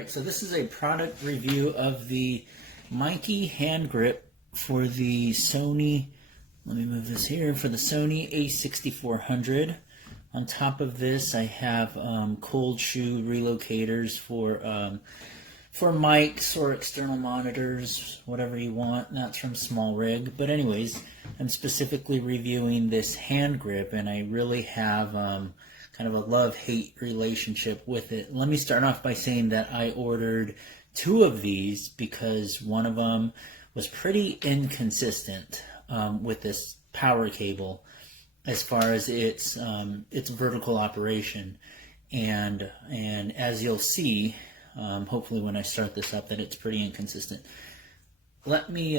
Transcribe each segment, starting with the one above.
Alright, so this is a product review of the Meike hand grip for the Sony, let me move this here, for the Sony A6400. On top of this I have cold shoe relocators for mics or external monitors, whatever you want. That's from Small Rig. But anyways, I'm specifically reviewing this hand grip, and I really have kind of a love-hate relationship with it. Let me start off by saying that I ordered two of these because one of them was pretty inconsistent with this power cable as far as its vertical operation, and as you'll see, hopefully when I start this up, that it's pretty inconsistent. Let me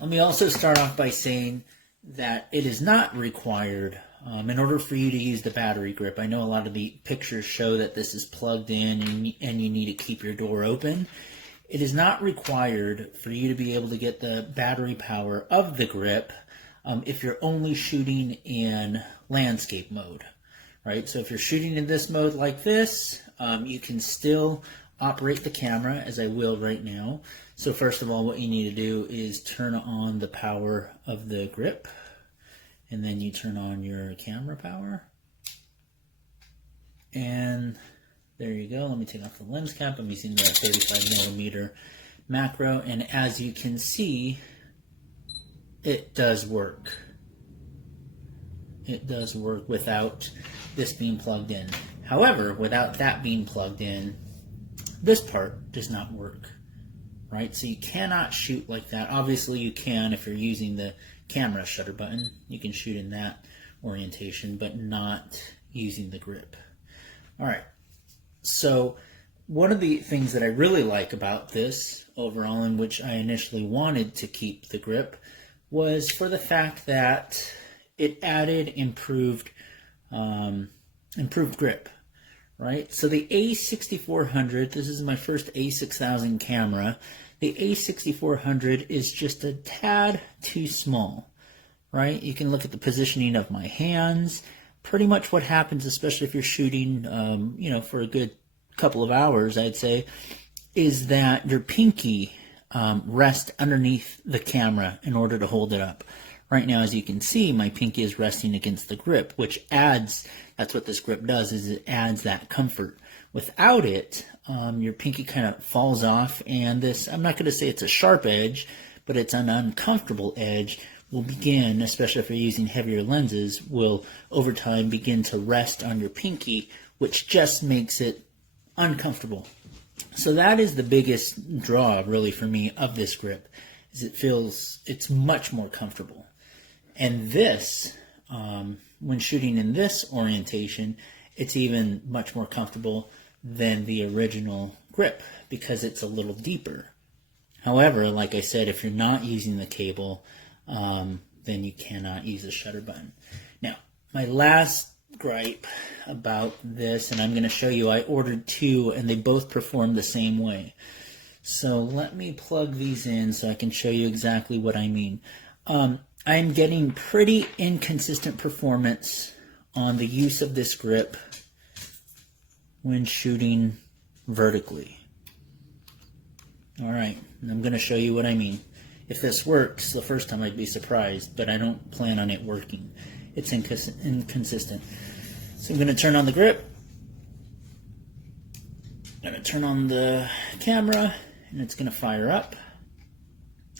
also start off by saying that it is not required in order for you to use the battery grip. I know a lot of the pictures show that this is plugged in and you need to keep your door open. It is not required for you to be able to get the battery power of the grip if you're only shooting in landscape mode, right? So if you're shooting in this mode like this, you can still operate the camera, as I will right now. So first of all, what you need to do is turn on the power of the grip, and then you turn on your camera power. And there you go. Let me take off the lens cap. I'm using the 35mm macro, and as you can see, it does work. It does work without this being plugged in. However, without that being plugged in, this part does not work, right? So you cannot shoot like that. Obviously you can if you're using the camera shutter button. You can shoot in that orientation, but not using the grip. All right, so one of the things that I really like about this overall, in which I initially wanted to keep the grip, was for the fact that it added improved grip, right? So the A6400, this is my first A6000 camera. The A6400 is just a tad too small, right? You can look at the positioning of my hands. Pretty much what happens, especially if you're shooting, for a good couple of hours, I'd say, is that your pinky rests underneath the camera in order to hold it up. Right now, as you can see, my pinky is resting against the grip, which adds, that's what this grip does, is it adds that comfort. Without it, your pinky kind of falls off, and this, I'm not going to say it's a sharp edge, but it's an uncomfortable edge, will begin, especially if you're using heavier lenses, will over time begin to rest on your pinky, which just makes it uncomfortable. So that is the biggest draw, really, for me of this grip, is it's much more comfortable. And this, when shooting in this orientation, it's even much more comfortable than the original grip because it's a little deeper. However, like I said, if you're not using the cable, then you cannot use the shutter button. Now, my last gripe about this, and I'm going to show you, I ordered two and they both perform the same way. So let me plug these in so I can show you exactly what I mean. I'm getting pretty inconsistent performance on the use of this grip when shooting vertically. Alright, I'm going to show you what I mean. If this works the first time, I'd be surprised, but I don't plan on it working. It's inconsistent. So I'm going to turn on the grip. I'm going to turn on the camera, and it's going to fire up.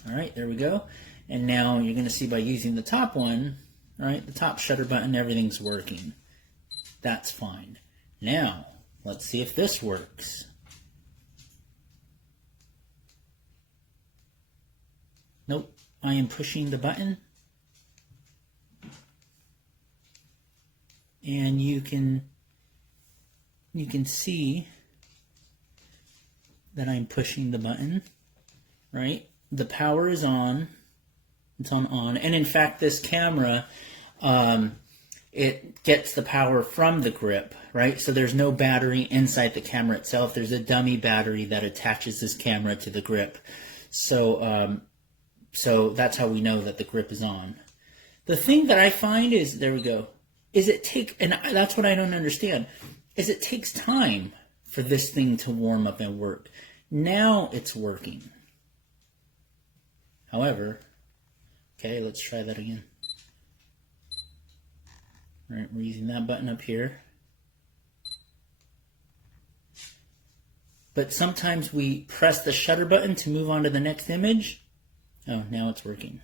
Alright, there we go. And now you're going to see by using the top one, right, the top shutter button, everything's working. That's fine. Now, let's see if this works. Nope, I am pushing the button. And you can see that I'm pushing the button, right? The power is on. It's on. And in fact, this camera, it gets the power from the grip, right? So there's no battery inside the camera itself. There's a dummy battery that attaches this camera to the grip. So that's how we know that the grip is on. The thing that I find is, there we go, is and that's what I don't understand, is it takes time for this thing to warm up and work. Now it's working. However, okay, let's try that again. All right, we're using that button up here. But sometimes we press the shutter button to move on to the next image. Oh, now it's working.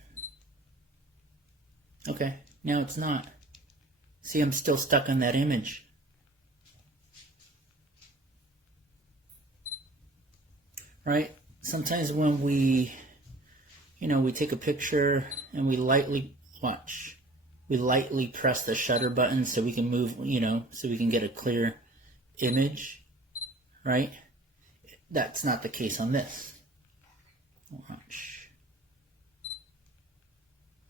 Okay, now it's not. See, I'm still stuck on that image. Right? Sometimes when we take a picture and we lightly press the shutter button so we can move, so we can get a clear image, right? That's not the case on this. Watch.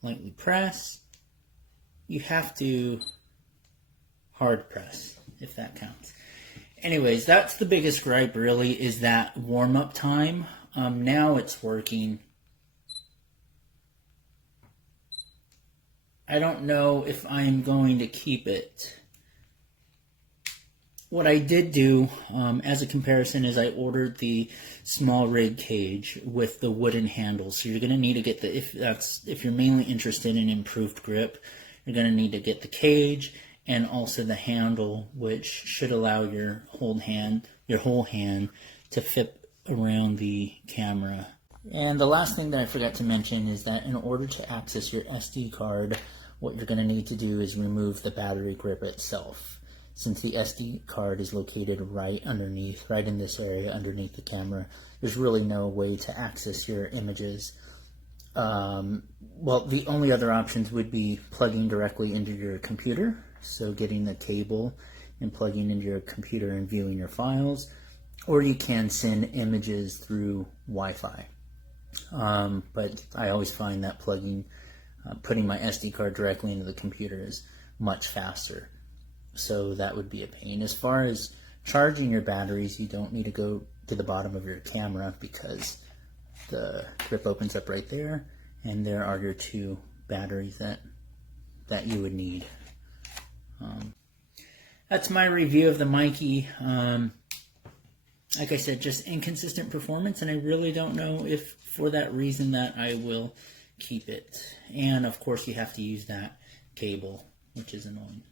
Lightly press. You have to hard press, if that counts. Anyways, that's the biggest gripe really, is that warm-up time. Now it's working. I don't know if I'm going to keep it. What I did do as a comparison is I ordered the small rig cage with the wooden handles. So you're going to need to get the, if you're mainly interested in improved grip, you're going to need to get the cage and also the handle, which should allow your whole hand to fit around the camera. And the last thing that I forgot to mention is that in order to access your SD card, what you're going to need to do is remove the battery grip itself. Since the SD card is located right in this area underneath the camera, there's really no way to access your images. Well, the only other options would be plugging directly into your computer, so getting the cable and plugging into your computer and viewing your files, or you can send images through Wi-Fi. But I always find that putting my SD card directly into the computer is much faster. So that would be a pain. As far as charging your batteries, you don't need to go to the bottom of your camera because the grip opens up right there, and there are your two batteries that you would need. That's my review of the Meike. Like I said, just inconsistent performance, and I really don't know if for that reason that I will keep it. And of course you have to use that cable, which is annoying.